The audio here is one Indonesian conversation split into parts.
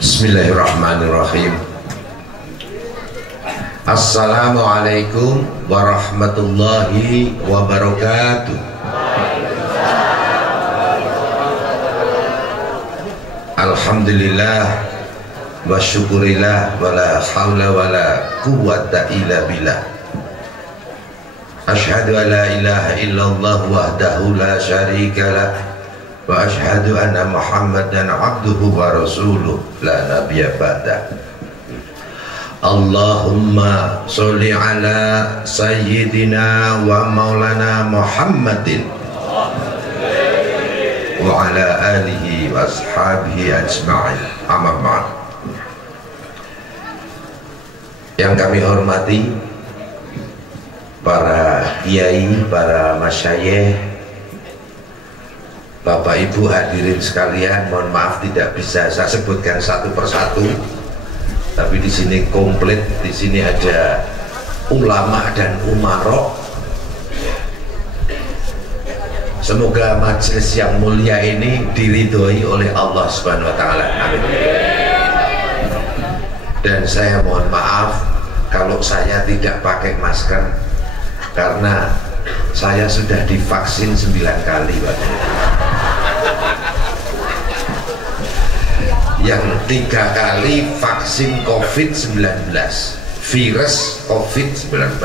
Bismillahirrahmanirrahim. Assalamualaikum warahmatullahi wabarakatuh. Alhamdulillah wa syukurillah wa la hawla wa la quwwata illa billah. Asyhadu an la ilaha illallah wahdahu la syarika lah wa asyhadu anna Muhammadan abduhu wa rasuluh la nabiyya ba'da. Allahumma sholli ala sayyidina wa maulana Muhammadin wa ala alihi wa ashabihi ajma'in. Amma ba'd. Yang kami hormati para kiai, para masyayikh, Bapak Ibu hadirin sekalian, mohon maaf tidak bisa saya sebutkan satu persatu, tapi di sini komplit. Di sini ada ulama dan umarok. Semoga majelis yang mulia ini diridhoi oleh Allah Subhanahu wa taala. Amin. Dan saya mohon maaf kalau saya tidak pakai masker karena saya sudah divaksin 9 kali, Pak. Yang 3 kali vaksin COVID-19, virus COVID-19.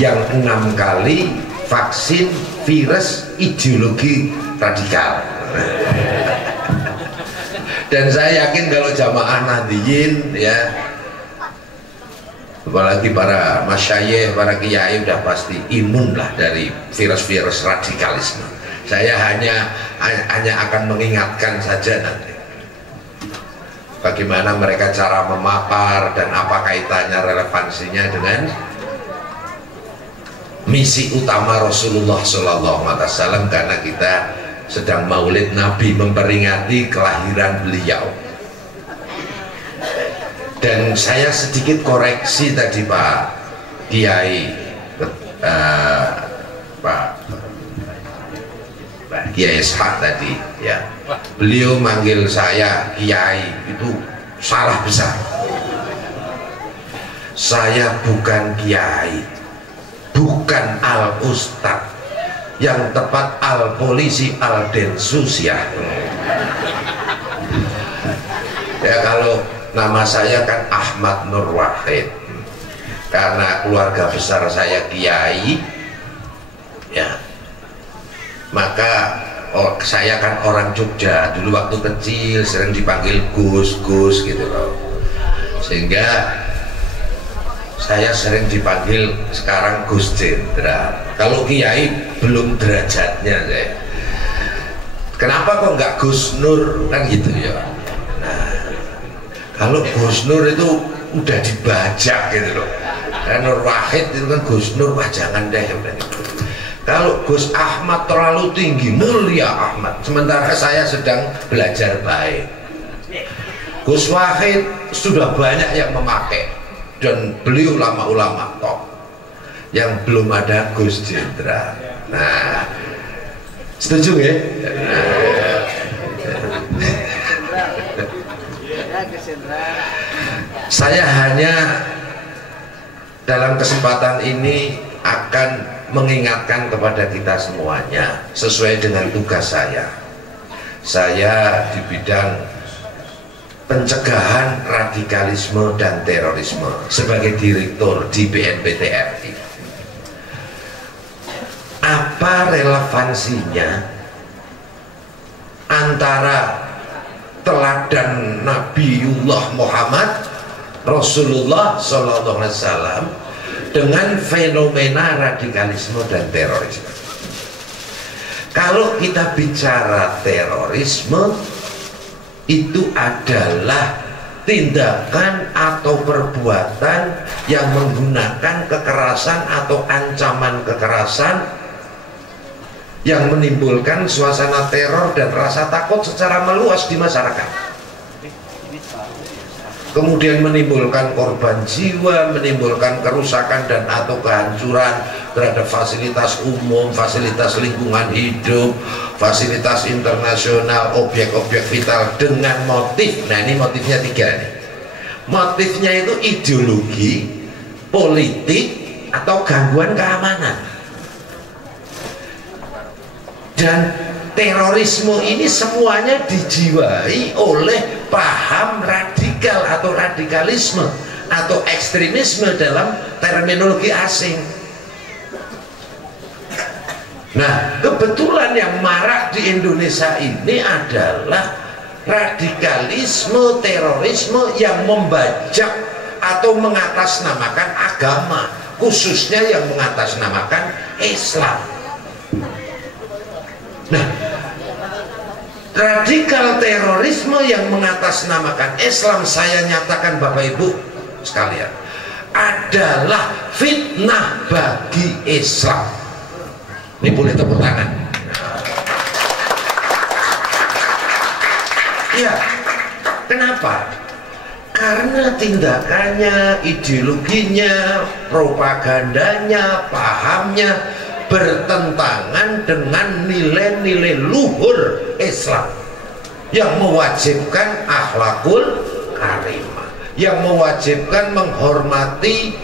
Yang 6 kali vaksin virus ideologi radikal. Dan saya yakin kalau jamaah Nahdliyin, ya, apalagi para masyayikh, para kiai udah pasti imun lah dari virus-virus radikalisme. Saya hanya akan mengingatkan saja nanti bagaimana mereka cara memapar dan apa kaitannya, relevansinya dengan misi utama Rasulullah SAW, karena kita sedang Maulid Nabi, memperingati kelahiran beliau. Dan saya sedikit koreksi tadi Pak Kiai, Pak Kiai Ishak tadi, ya, beliau manggil saya Kiai itu salah besar. Saya bukan Kiai, bukan Al Ustad, yang tepat Al Polisi Al Densus, ya. Ya, kalau nama saya kan Ahmad Nur Wahid, karena keluarga besar saya kiai, ya, maka saya kan orang Jogja. Dulu waktu kecil sering dipanggil Gus gitu loh, sehingga saya sering dipanggil sekarang Gus Jenderal. Kalau kiai belum derajatnya saya. Kenapa kok nggak Gus Nur, kan gitu ya. Kalau Gus Nur itu udah dibajak gitu loh. Dan Nur Wahid itu kan Gus Nur, wah jangan deh. Kalau Gus Ahmad terlalu tinggi, mulia Ahmad. Sementara saya sedang belajar baik. Gus Wahid sudah banyak yang memakai, dan beliau ulama-ulama top. Yang belum ada Gus Jenderal. Nah, setuju ya? Saya hanya dalam kesempatan ini akan mengingatkan kepada kita semuanya sesuai dengan tugas saya. Saya di bidang pencegahan radikalisme dan terorisme sebagai direktur di BNPT RI. Apa relevansinya antara teladan Nabiullah Muhammad Rasulullah SAW dengan fenomena radikalisme dan terorisme? Kalau kita bicara terorisme, itu adalah tindakan atau perbuatan yang menggunakan kekerasan atau ancaman kekerasan yang menimbulkan suasana teror dan rasa takut secara meluas di masyarakat. kemudian menimbulkan korban jiwa, menimbulkan kerusakan dan atau kehancuran terhadap fasilitas umum, fasilitas lingkungan hidup, fasilitas internasional, objek-objek vital dengan motif. Nah, ini motifnya 3 nih. Motifnya itu ideologi, politik, atau gangguan keamanan. Dan terorisme ini semuanya dijiwai oleh paham radikal atau radikalisme atau ekstremisme dalam terminologi asing. Nah, kebetulan yang marak di Indonesia ini adalah radikalisme, terorisme yang membajak atau mengatasnamakan agama, khususnya yang mengatasnamakan Islam. Nah, radikal terorisme yang mengatasnamakan Islam, saya nyatakan Bapak Ibu sekalian, adalah fitnah bagi Islam. Ini boleh tepuk tangan. Ya, kenapa? Karena tindakannya, ideologinya, propagandanya, pahamnya bertentangan dengan nilai-nilai luhur Islam yang mewajibkan akhlakul karimah, yang mewajibkan menghormati,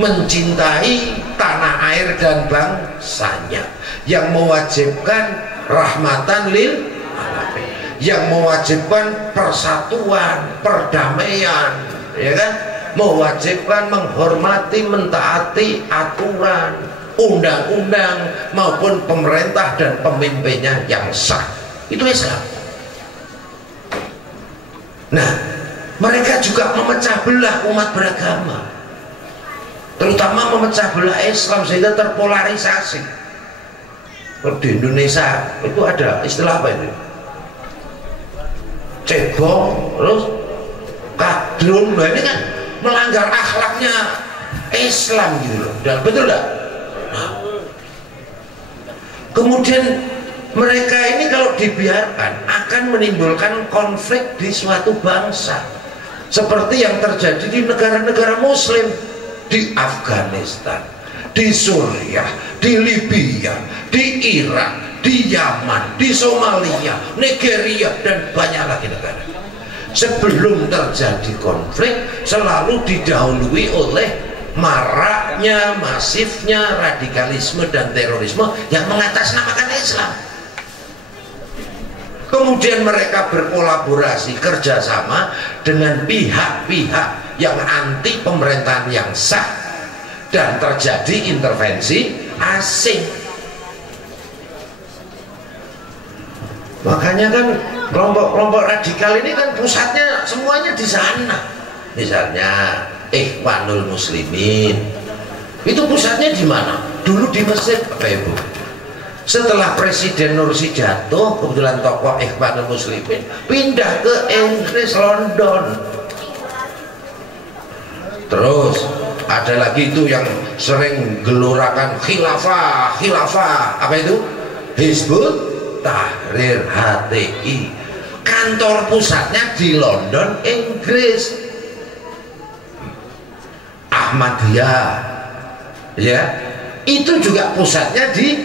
mencintai tanah air dan bangsanya, yang mewajibkan rahmatan lil alamin, yang mewajibkan persatuan, perdamaian, ya kan, mewajibkan menghormati, mentaati aturan undang-undang maupun pemerintah dan pemimpinnya yang sah. Itu Islam. Nah, mereka juga memecah belah umat beragama, terutama memecah belah Islam sehingga terpolarisasi. Di Indonesia itu ada istilah apa itu? Cebong, terus kadrun. Nah, ini kan melanggar akhlaknya Islam gitu loh. Dan betul enggak? Kemudian mereka ini kalau dibiarkan akan menimbulkan konflik di suatu bangsa, seperti yang terjadi di negara-negara muslim, di Afghanistan, di Suriah, di Libya, di Irak, di Yaman, di Somalia, Nigeria, dan banyak lagi negara. Sebelum terjadi konflik selalu didahului oleh maraknya, masifnya radikalisme dan terorisme yang mengatasnamakan Islam. Kemudian mereka berkolaborasi, kerjasama dengan pihak-pihak yang anti pemerintahan yang sah, dan terjadi intervensi asing. Makanya kan kelompok-kelompok radikal ini kan pusatnya semuanya di sana. Misalnya Ikhwanul Muslimin itu pusatnya di mana? Dulu di Mesir, Bapak Ibu. Setelah Presiden Nursi jatuh, kebetulan tokoh Ikhwanul Muslimin pindah ke Inggris, London. Terus ada lagi itu yang sering gelorakan khilafah, apa itu? Hizbut Tahrir, HTI. Kantor pusatnya di London, Inggris. Ahmadiyah, ya, itu juga pusatnya di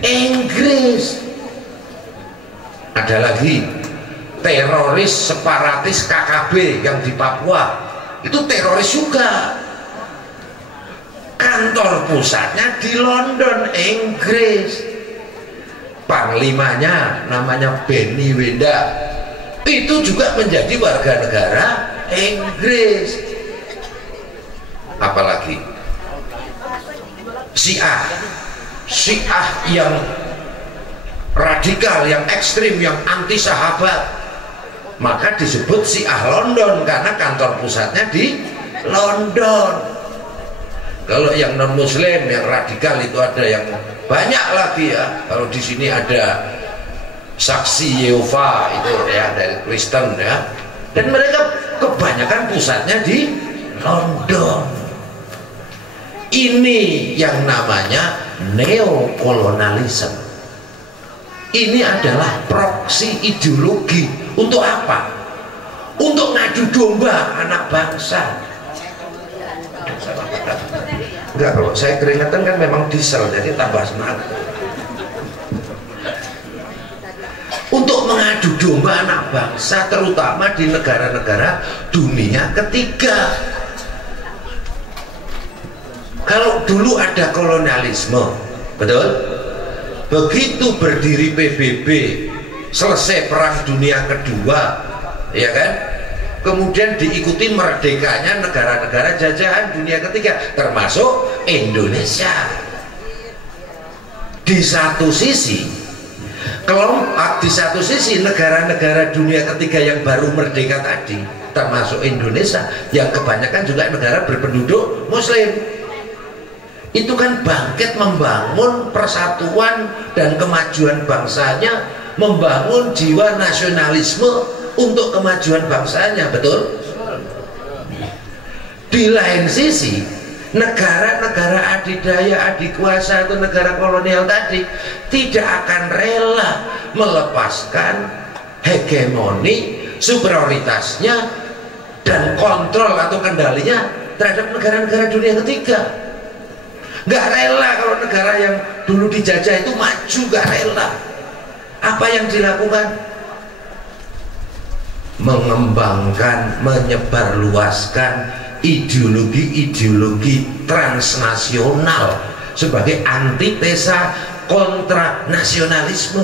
Inggris. Ada lagi teroris separatis KKB yang di Papua, itu teroris juga. Kantor pusatnya di London, Inggris. Panglimanya namanya Benny Wenda, itu juga menjadi warga negara Inggris. Apalagi Syiah yang radikal, yang ekstrim, yang anti sahabat, maka disebut Syiah London karena kantor pusatnya di London. Kalau yang non muslim, yang radikal itu ada yang banyak lagi ya. Kalau di sini ada Saksi Yehova itu ya dari Kristen ya, dan mereka kebanyakan pusatnya di London. Ini yang namanya neokolonialisme. Ini adalah proksi ideologi. Untuk apa? untuk ngadu domba anak bangsa. Enggak, kalau saya keringetan kan memang diesel, jadi tambah semangat. Untuk mengadu domba anak bangsa, terutama di negara-negara dunia ketiga. Kalau dulu ada kolonialisme, betul? Begitu berdiri PBB, selesai perang dunia kedua, ya kan? Kemudian diikuti merdekanya negara-negara jajahan dunia ketiga, termasuk Indonesia. Di satu sisi, di satu sisi negara-negara dunia ketiga yang baru merdeka tadi, termasuk Indonesia, yang kebanyakan juga negara berpenduduk Muslim, itu kan bangkit membangun persatuan dan kemajuan bangsanya, membangun jiwa nasionalisme untuk kemajuan bangsanya, betul? Di lain sisi, negara-negara adidaya, adikuasa atau negara kolonial tadi tidak akan rela melepaskan hegemoni, superioritasnya dan kontrol atau kendalinya terhadap negara-negara dunia ketiga. Nggak rela kalau negara yang dulu dijajah itu maju, nggak rela. Apa yang dilakukan? Mengembangkan, menyebarluaskan ideologi-ideologi transnasional sebagai antitesa kontra nasionalisme,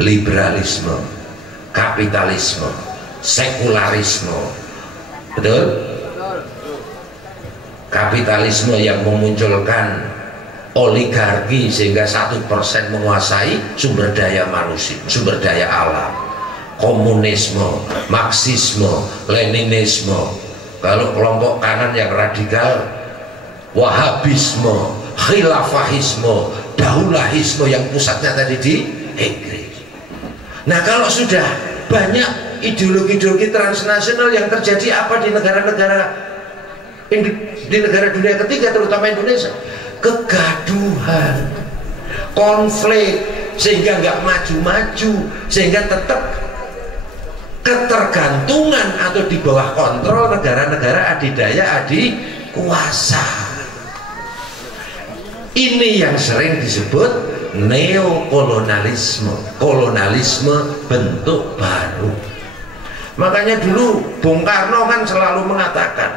liberalisme, kapitalisme, sekularisme, betul? Kapitalisme yang memunculkan oligarki sehingga 1% menguasai sumber daya manusia, sumber daya alam. Komunisme, Marxisme, Leninisme. Kalau kelompok kanan yang radikal, Wahabisme, Khilafahisme, Daulahisme yang pusatnya tadi di Inggris. Nah, kalau sudah banyak ideologi-ideologi transnasional yang terjadi apa di negara-negara di negara dunia ketiga, terutama Indonesia, kegaduhan, konflik, sehingga nggak maju-maju, sehingga tetap ketergantungan atau di bawah kontrol negara-negara adidaya adikuasa. Ini yang sering disebut neokolonialisme, kolonialisme bentuk baru. Makanya dulu Bung Karno kan selalu mengatakan,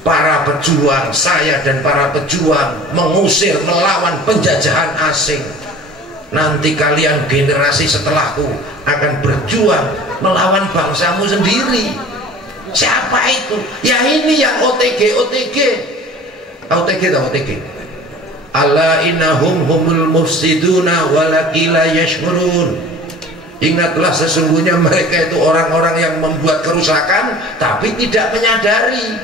para pejuang, saya dan para pejuang mengusir, melawan penjajahan asing. Nanti kalian generasi setelahku akan berjuang melawan bangsamu sendiri. Siapa itu? Ya ini yang OTG tahu OTG. Ala innahum humul mufsiduna walakila yashmurun. Ingatlah, sesungguhnya mereka itu orang-orang yang membuat kerusakan tapi tidak menyadari.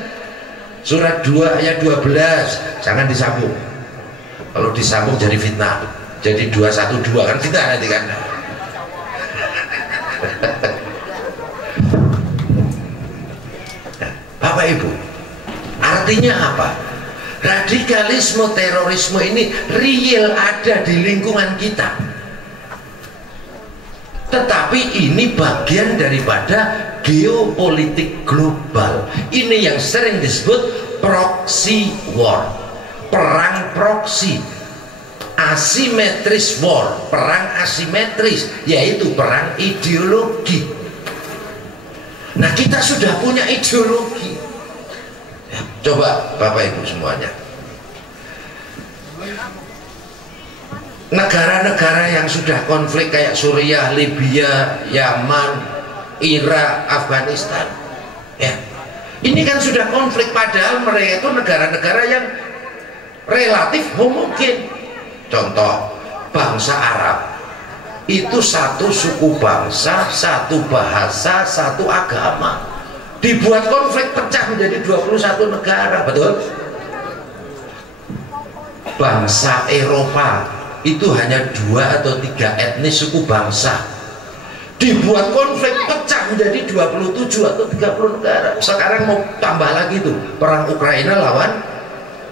Surat 2 ayat 12. Jangan disambung. Kalau disambung jadi fitnah. Jadi 212 kan kita nanti kan. Bapak Ibu, artinya apa? Radikalisme, terorisme ini real ada di lingkungan kita. Tetapi ini bagian daripada geopolitik global. Ini yang sering disebut proxy war, perang proksi. Asimetris war, perang asimetris, yaitu perang ideologi. Nah, kita sudah punya ideologi ya, coba Bapak Ibu semuanya, negara-negara yang sudah konflik kayak Suriah, Libya, Yaman, Irak, Afghanistan ya, ini kan sudah konflik, padahal mereka itu negara-negara yang relatif homogen. Contoh, bangsa Arab itu satu suku bangsa, satu bahasa, satu agama, dibuat konflik pecah menjadi 21 negara, betul? Bangsa Eropa itu hanya 2 atau 3 etnis suku bangsa, dibuat konflik pecah menjadi 27 atau 30 negara. Sekarang mau tambah lagi tuh, perang Ukraina lawan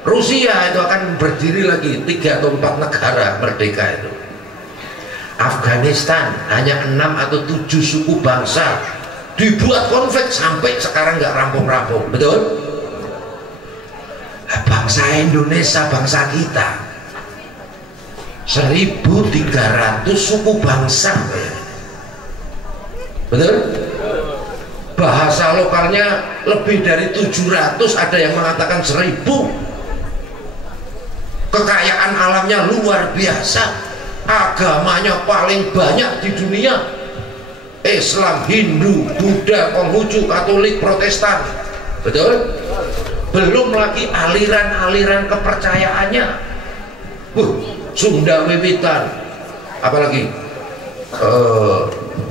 Rusia, itu akan berdiri lagi 3 atau 4 negara merdeka itu. Afghanistan hanya 6 atau 7 suku bangsa, dibuat konflik sampai sekarang nggak rampung-rampung, betul? Bangsa Indonesia, bangsa kita 1.300 suku bangsa, betul? Bahasa lokalnya lebih dari 700, ada yang mengatakan 1.000. Kekayaan alamnya luar biasa, agamanya paling banyak di dunia, Islam, Hindu, Buddha, Konghucu, Katolik, Protestan, betul? Belum lagi aliran-aliran kepercayaannya. Sunda Wiwitan, apalagi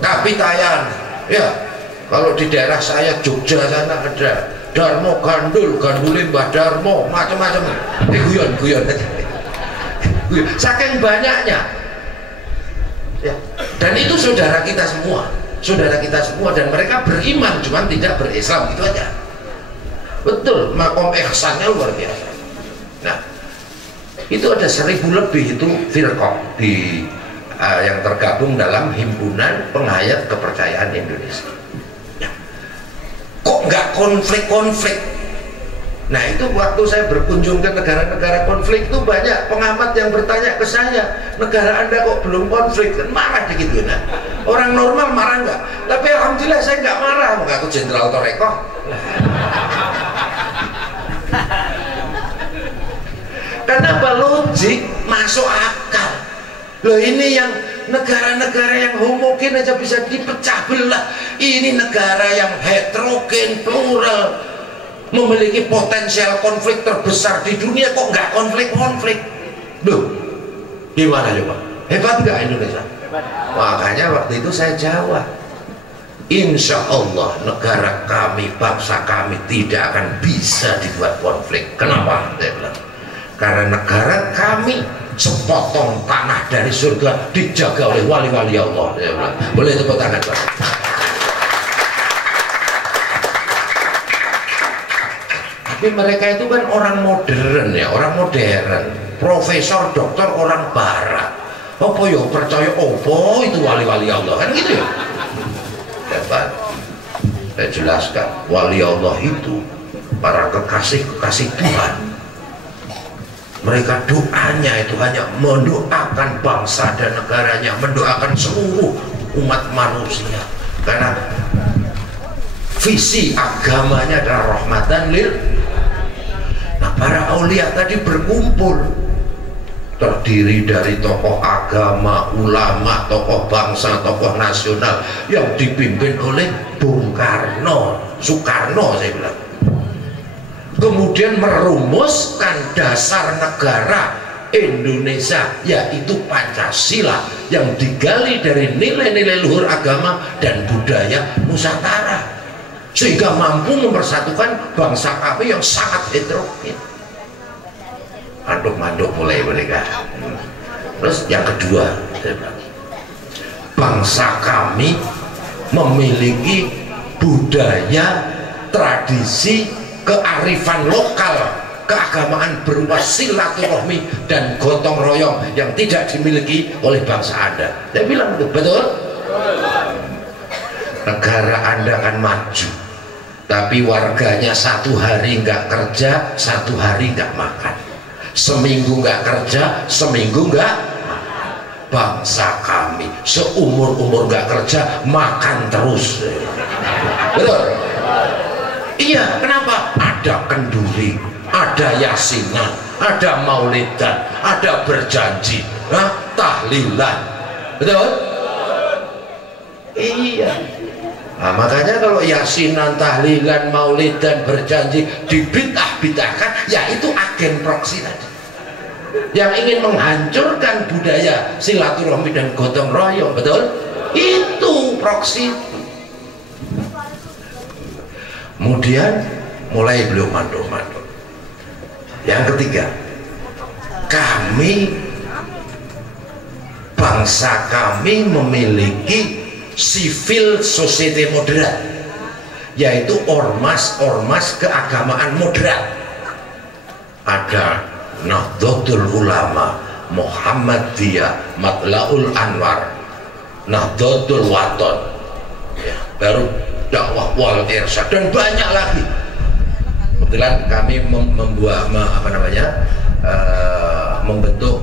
Kapitayan, ya. Kalau di daerah saya Jogja sana ada Darmo Gandul, Gandule Mbah Darmo, macam-macam. Guyon aja. Saking banyaknya. Ya. Dan itu saudara kita semua, dan mereka beriman, cuman tidak berislam, itu aja. Betul, makom ihsannya luar biasa. Nah, itu ada 1.000 lebih itu firqah di yang tergabung dalam himpunan penghayat kepercayaan Indonesia. Ya. Kok nggak konflik? Nah, itu waktu saya berkunjung ke negara-negara konflik itu banyak pengamat yang bertanya ke saya, negara Anda kok belum konflik? Kan marah begitu. Nah, orang normal marah nggak? Tapi alhamdulillah saya nggak marah, mengaku Jenderal Toreko. Kenapa? Logik, masuk akal. Loh, ini yang negara-negara yang homogen aja bisa dipecah belah. Ini negara yang heterogen, plural, memiliki potensial konflik terbesar di dunia, kok nggak konflik? Loh, gimana coba? Hebat nggak Indonesia? Makanya waktu itu saya jawab, insya Allah negara kami, bangsa kami tidak akan bisa dibuat konflik. Kenapa? Saya bilang, karena negara kami sepotong tanah dari surga dijaga oleh wali-wali Allah. Saya bilang, boleh tepuk tangan, Pak. Tapi mereka itu kan orang modern ya, orang modern, profesor, dokter, orang barat. Apa ya percaya opo itu wali-wali Allah, kan gitu ya. Dapat saya jelaskan, wali Allah itu para kekasih Tuhan. Mereka doanya itu hanya mendoakan bangsa dan negaranya, mendoakan seluruh umat manusia, karena visi agamanya adalah rahmatan lil. Nah, para aulia tadi berkumpul, terdiri dari tokoh agama, ulama, tokoh bangsa, tokoh nasional yang dipimpin oleh Bung Karno, Soekarno saya bilang. Kemudian merumuskan dasar negara Indonesia, yaitu Pancasila, yang digali dari nilai-nilai luhur agama dan budaya Nusantara, sehingga mampu mempersatukan bangsa kami yang sangat heterogen. Manduk-manduk mulai mereka. Terus yang kedua, bangsa kami memiliki budaya, tradisi, kearifan lokal, keagamaan berupa silaturahmi dan gotong royong yang tidak dimiliki oleh bangsa Anda. Saya bilang itu betul. Negara Anda akan maju, tapi warganya satu hari nggak kerja, satu hari nggak makan. Seminggu nggak kerja, seminggu nggak makan. Bangsa kami seumur-umur nggak kerja, makan terus. Betul? Iya, kenapa? Ada kenduri, ada yasinan, ada maulidan, ada berjanji, tahlilan. Betul? Iya. Nah, makanya kalau yasinan, tahlilan, maulidan, berjanji dibid'ah-bid'ahkan, ya itu agen proksi tadi yang ingin menghancurkan budaya silaturahmi dan gotong royong. Betul? Itu proksi. Kemudian mulai beliau mandor-mandor. Yang ketiga, kami, bangsa kami memiliki civil society moderat, yaitu ormas-ormas keagamaan moderat. Ada Nahdlatul Ulama, Muhammadiyah, Matlaul Anwar, Nahdlatul Wathon, ya, baru dakwah wal irsyad, dan banyak lagi. Kebetulan kami membentuk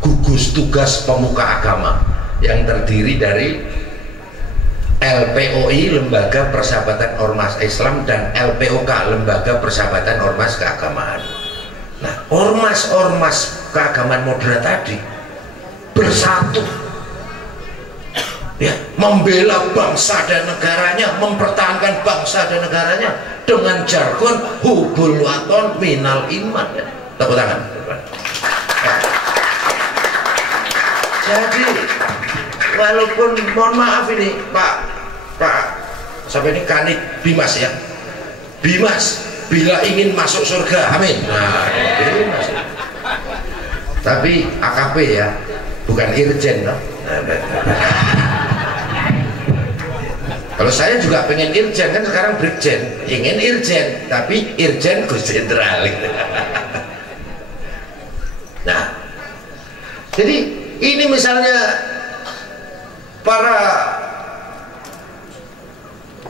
gugus tugas pemuka agama yang terdiri dari LPOI, Lembaga Persahabatan Ormas Islam, dan LPOK, Lembaga Persahabatan Ormas Keagamaan. Nah, ormas-ormas keagamaan moderat tadi bersatu, ya, membela bangsa dan negaranya, mempertahankan bangsa dan negaranya dengan jargon hubul waton minal iman, ya. Tepuk tangan. Ya. Jadi walaupun, mohon maaf ini Pak sampai ini Kanit Bimas, ya, Bimas bila ingin masuk surga, amin. Nah, Bimas. Tapi AKP, ya, bukan Irjen, no? Kalau saya juga pengen Irjen, kan sekarang Brigjen, ingin Irjen, tapi Irjen Gus Jenderal. Nah, jadi ini misalnya para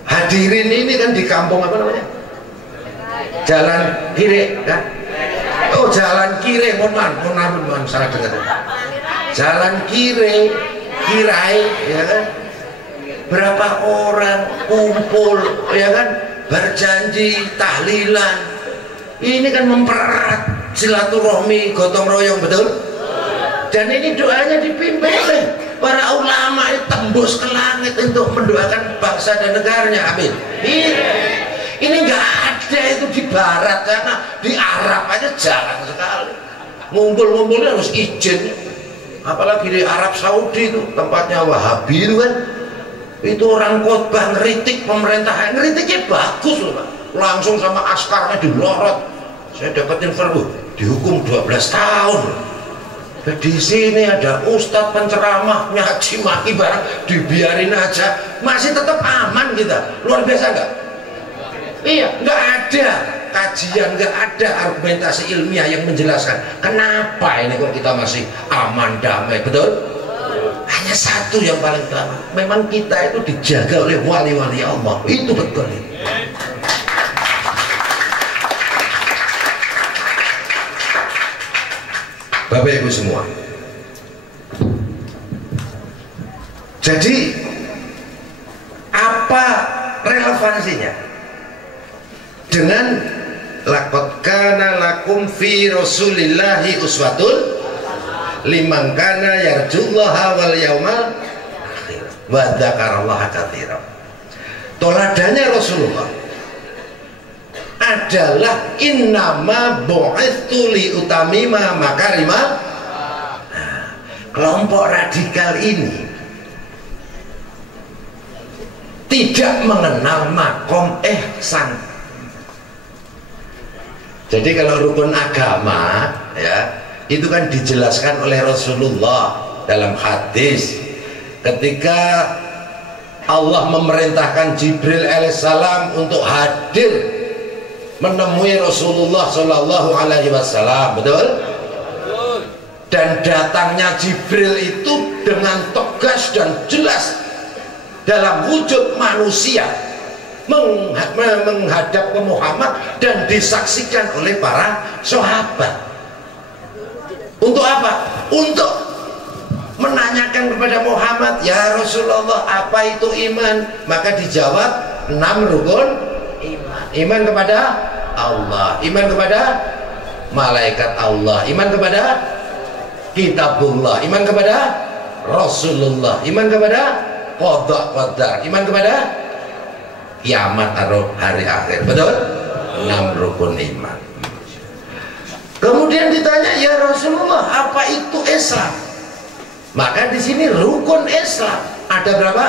hadirin ini kan di kampung apa namanya? Jalan Kire, kan? Oh, Jalan Kire, mohon salah dengar. Jalan Kire, Kirai, ya kan? Berapa orang kumpul, ya kan, berjanji tahlilan. Ini kan mempererat silaturahmi, gotong royong, betul? Dan ini doanya dipimpin oleh para ulama, tembus ke langit untuk mendoakan bangsa dan negaranya, amin. Ini nggak ada itu di barat, karena di Arab aja jarang sekali. Ngumpul-ngumpulnya harus izin, apalagi di Arab Saudi itu tempatnya Wahabi itu kan. Itu orang khotbah ngeritik pemerintahan, ngeritiknya bagus loh Pak, langsung sama askarnya dilorot. Saya dapat info, dihukum 12 tahun. Dan di sini ada ustadz penceramah nyaci maki barang, dibiarin aja, masih tetap aman kita. Luar biasa nggak? Iya, nggak ada kajian, nggak ada argumentasi ilmiah yang menjelaskan kenapa ini kok kita masih aman damai, betul? Hanya satu yang paling utama, memang kita itu dijaga oleh wali-wali Allah, itu betul. Bapak Ibu semua, jadi apa relevansinya dengan laqad kana lakum fi rasulillahi uswatun liman kana yarjullaha wal yaumal akhir wa dzakarallaha katsiran. Toladannya Rasulullah adalah innama bu'itsu li utamima makarimal. Nah, kelompok radikal ini tidak mengenal makom ihsan. Jadi kalau rukun agama, ya, itu kan dijelaskan oleh Rasulullah dalam hadis ketika Allah memerintahkan Jibril alaihissalam untuk hadir menemui Rasulullah Shallallahu Alaihi Wasallam, betul? Dan datangnya Jibril itu dengan tegas dan jelas dalam wujud manusia menghadap ke Muhammad dan disaksikan oleh para sahabat. Untuk apa? Untuk menanyakan kepada Muhammad, ya Rasulullah, apa itu iman? Maka dijawab 6 rukun iman. Iman kepada Allah, iman kepada malaikat Allah, iman kepada kitabullah, iman kepada Rasulullah, iman kepada qada qadar, iman kepada kiamat atau hari akhir, betul? 6 rukun iman. Kemudian ditanya, ya Rasulullah, apa itu Islam? Maka di sini rukun Islam ada berapa?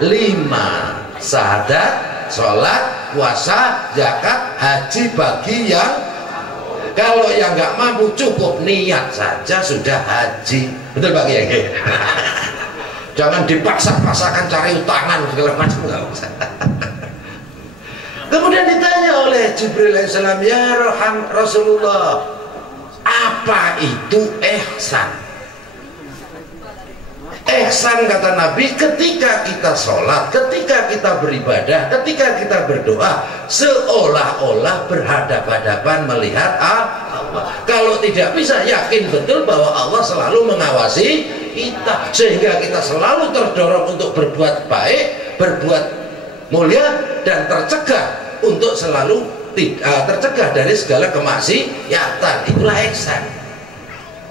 5. Syahadat, sholat, puasa, zakat, haji bagi yang, kalau yang nggak mampu cukup niat saja sudah haji, betul Pak Kiai? Jangan dipaksa-paksakan cari utangan segala macam, nggak usah. Kemudian ditanya oleh Jibril alaihissalam, ya Rasulullah, apa itu ihsan? Ihsan kata Nabi, ketika kita sholat, ketika kita beribadah, ketika kita berdoa, seolah-olah berhadapan-hadapan melihat Allah. Kalau tidak bisa, yakin betul bahwa Allah selalu mengawasi kita, sehingga kita selalu terdorong untuk berbuat baik, berbuat mulia, dan tercegah untuk selalu tercegah dari segala kemaksiatan. Itulah ihsan.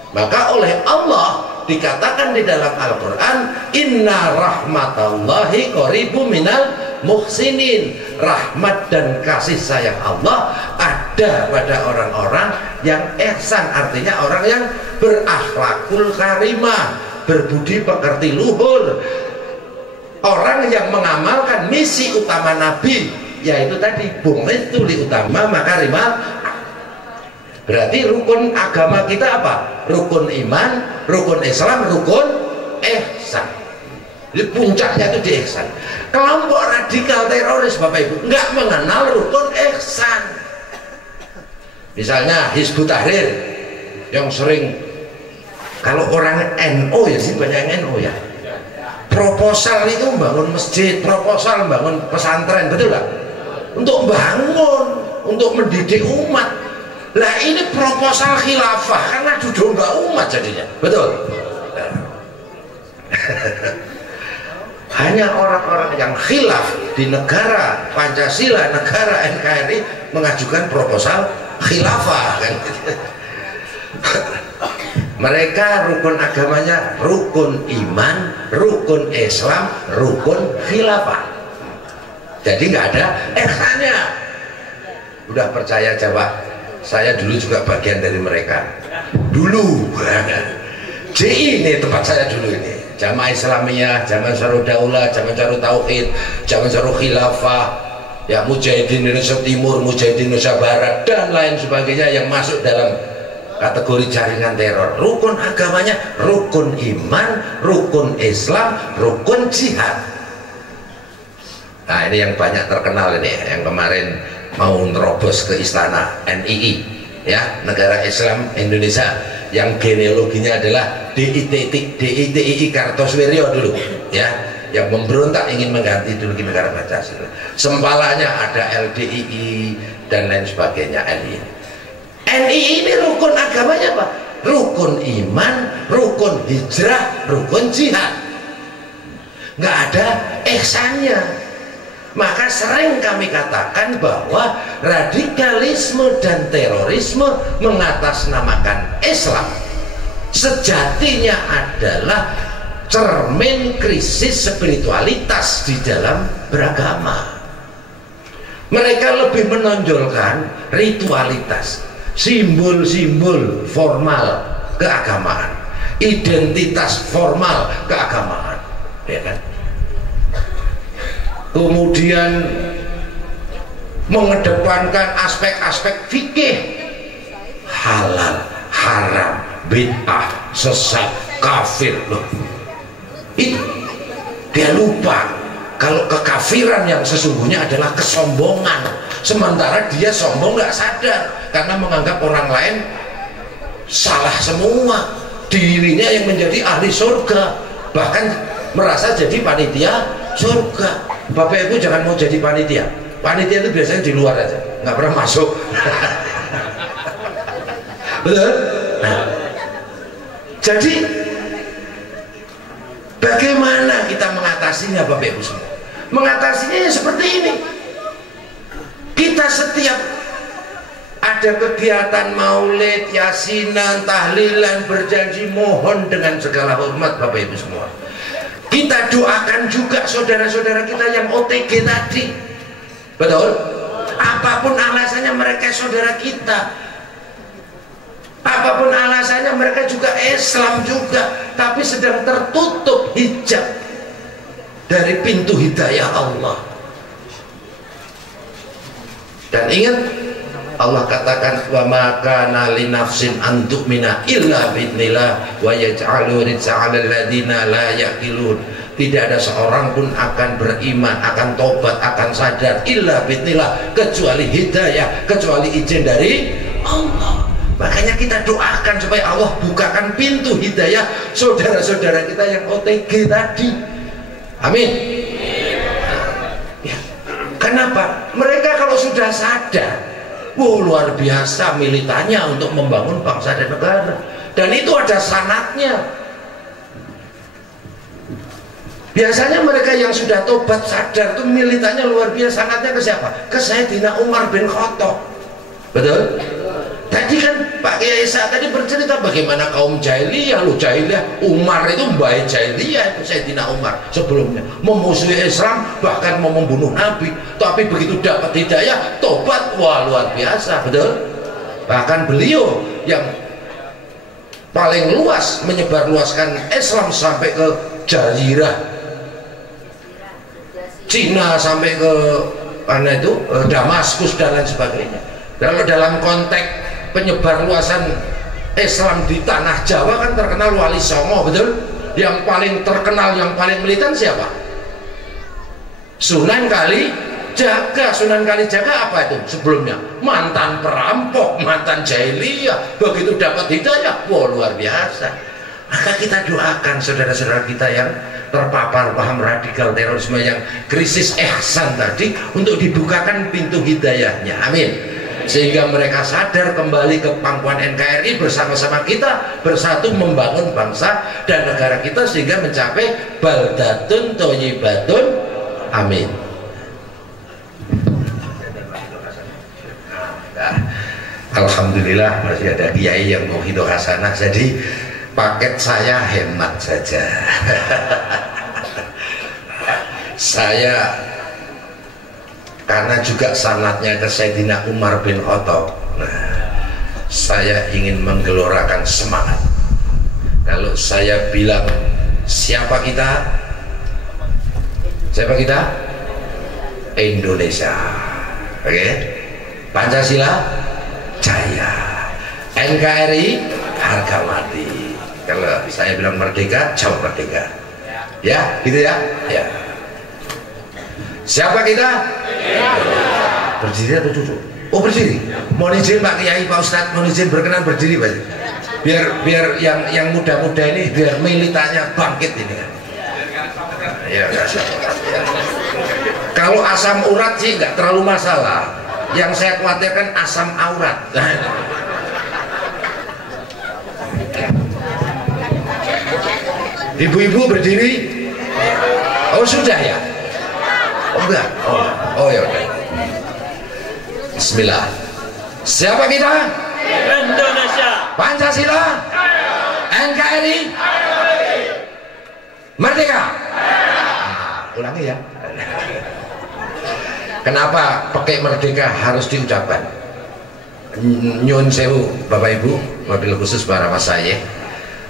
Maka oleh Allah dikatakan di dalam Al-Quran, inna rahmatallahi qoribu minal muhsinin. Rahmat dan kasih sayang Allah ada pada orang-orang yang ihsan, artinya orang yang berakhlakul karimah, berbudi pekerti luhur, orang yang mengamalkan misi utama Nabi, yaitu tadi bu'itsu li utama makarimal. Berarti rukun agama kita apa? Rukun iman, rukun Islam, rukun ihsan. Jadi puncaknya itu di ihsan. Kelompok radikal teroris Bapak Ibu nggak mengenal rukun ihsan. Misalnya Hizbut Tahrir yang sering, kalau orang NO ya sih banyak yang NO ya. Proposal itu membangun masjid, proposal membangun pesantren, betul nggak? Untuk bangun, untuk mendidik umat. Lah ini proposal khilafah, karena adu domba umat jadinya, betul? Hanya orang-orang yang khilaf di negara Pancasila, negara NKRI mengajukan proposal khilafah kan? Mereka rukun agamanya rukun iman, rukun Islam, rukun khilafah. Jadi nggak ada ihsannya. Udah percaya coba? Saya dulu juga bagian dari mereka. Dulu JI ini tempat saya dulu ini. Jamaah Islamiyah, Jamaah Ansarud Daulah, Jamaah Ansarut Tauhid, Jamaah Ansarut Khilafah, ya Mujahidin Indonesia Timur, Mujahidin Indonesia Barat, dan lain sebagainya yang masuk dalam kategori jaringan teror. Rukun agamanya rukun iman, rukun Islam, rukun jihad. Nah ini yang banyak terkenal ini, yang kemarin mau nerobos ke istana NII, ya, Negara Islam Indonesia, yang genealoginya adalah DITI Kartosuwiryo dulu, ya, yang memberontak ingin mengganti ideologi negara Pancasila. Sempalanya ada LDII dan lain sebagainya. NII ini rukun agamanya apa? Rukun iman, rukun hijrah, rukun jihad. Nggak ada ihsannya. Maka sering kami katakan bahwa radikalisme dan terorisme mengatasnamakan Islam sejatinya adalah cermin krisis spiritualitas di dalam beragama. Mereka lebih menonjolkan ritualitas, simbol-simbol formal keagamaan, identitas formal keagamaan, ya kan? Kemudian mengedepankan aspek-aspek fikih, halal, haram, bid'ah, sesat, kafir. Loh, itu dia lupa kalau kekafiran yang sesungguhnya adalah kesombongan, sementara dia sombong nggak sadar karena menganggap orang lain salah semua, dirinya yang menjadi ahli surga, bahkan merasa jadi panitia surga. Bapak Ibu jangan mau jadi panitia. Panitia itu biasanya di luar aja, nggak pernah masuk. Betul? Nah, jadi bagaimana kita mengatasinya Bapak Ibu semua? Mengatasinya ya seperti ini. Kita setiap ada kegiatan maulid, yasinan, tahlilan, berjanji mohon dengan segala hormat Bapak Ibu semua. Kita doakan juga saudara-saudara kita yang OTG tadi, betul? Apapun alasannya mereka saudara kita, apapun alasannya mereka juga Islam juga, tapi sedang tertutup hijab dari pintu hidayah Allah. Dan ingat, Allah katakan wa ma kana li nafsin an tu'mina illa bi'idznillah wa yaj'alu rizqa 'alal ladzina la yaqilun. Tidak ada seorang pun akan beriman, akan tobat, akan sadar illa bi'idznillah, kecuali hidayah, kecuali izin dari Allah. Makanya kita doakan supaya Allah bukakan pintu hidayah saudara-saudara kita yang OTG tadi. Amin. Ya. Kenapa? Mereka kalau sudah sadar, luar biasa militannya untuk membangun bangsa dan negara, dan itu ada sanatnya. Biasanya mereka yang sudah tobat sadar itu militannya luar biasa. Sangatnya ke siapa? Ke Sayyidina Umar bin Khattab. Betul? Tadi kan Pak Kiai Isa tadi bercerita bagaimana kaum jahiliyah, Umar itu baik jahiliyah itu Sayyidina Umar sebelumnya memusuhi Islam, bahkan mau membunuh Nabi. Tapi begitu dapat hidayah, tobat, wah luar biasa. Betul? Bahkan beliau yang paling luas menyebarluaskan Islam sampai ke Jazirah Cina, sampai ke mana itu Damaskus dan lain sebagainya. Kalau dalam konteks penyebar luasan Islam di tanah Jawa kan terkenal Wali Songo, betul? Yang paling terkenal, yang paling militan siapa? Sunan Kalijaga. Sunan Kalijaga apa itu sebelumnya? Mantan perampok, mantan jahiliyah. Begitu dapat hidayah, wah luar biasa. Maka kita doakan saudara-saudara kita yang terpapar paham radikal terorisme, yang krisis ihsan tadi, untuk dibukakan pintu hidayahnya. Amin. Sehingga mereka sadar kembali ke pangkuan NKRI, bersama-sama kita bersatu membangun bangsa dan negara kita sehingga mencapai baldatun thayyibatun. Amin. Nah, alhamdulillah masih ada kiai yang mau hidup hasanah, jadi paket saya hemat saja. Saya karena juga sanatnya ke Sayyidina Umar bin Khattab, saya ingin menggelorakan semangat. Kalau saya bilang siapa kita? Siapa kita? Indonesia. Oke? Pancasila jaya. NKRI harga mati. Kalau saya bilang merdeka, jauh merdeka. Ya, gitu ya? Ya. Siapa kita? Berdiri atau duduk? Oh, berdiri. Mohon izin Pak Kiai, Pak Ustadz, mohon izin berkenan berdiri, Pak. Biar yang muda-muda ini, biar militannya bangkit ini kan. Ya, kalau asam urat sih nggak terlalu masalah. Yang saya khawatirkan asam aurat. Ibu-ibu berdiri. Oh sudah ya? Oh enggak? Oh ya udah. Bismillah. Siapa kita? Indonesia. Pancasila. NKRI. Merdeka. Nah, ulangi ya. Kenapa pakai merdeka harus diucapkan? Nyun sewu Bapak Ibu, wabil khusus para mas saya.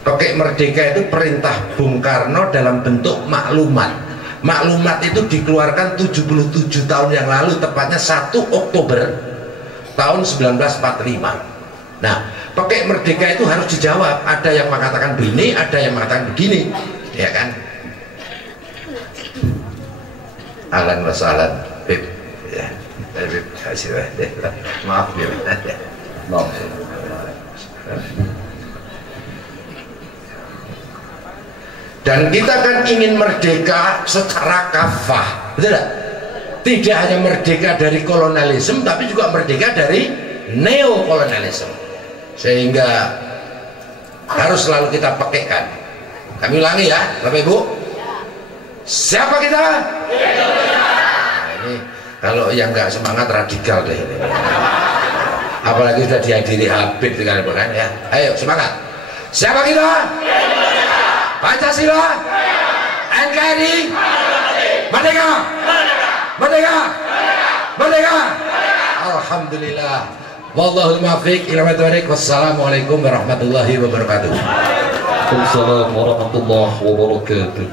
Pakai merdeka itu perintah Bung Karno dalam bentuk maklumat. Maklumat itu dikeluarkan 77 tahun yang lalu, tepatnya 1 Oktober tahun 1945. Nah, pakai merdeka itu harus dijawab. Ada yang mengatakan begini, ada yang mengatakan begini, ya kan? Ahlan wa sahlan, Bib. Ya, Bib, maaf ya. Maaf. Dan kita kan ingin merdeka secara kafah, betul tidak? Tidak hanya merdeka dari kolonialisme, tapi juga merdeka dari neokolonialisme. Sehingga harus selalu kita pakaikan. Kami ulangi ya, Bapak Ibu. Siapa kita? Nah, ini kalau yang nggak semangat radikal deh ini. Apalagi sudah dihadiri Habib dengan bukan ya. Ayo semangat. Siapa kita? Pancasila, NKRI, merdeka, merdeka, merdeka. Alhamdulillah. Wallahul muwaffiq ila aqwamit thoriq. Wassalamualaikum warahmatullahi wabarakatuh. Waalaikumsalam warahmatullahi wabarakatuh.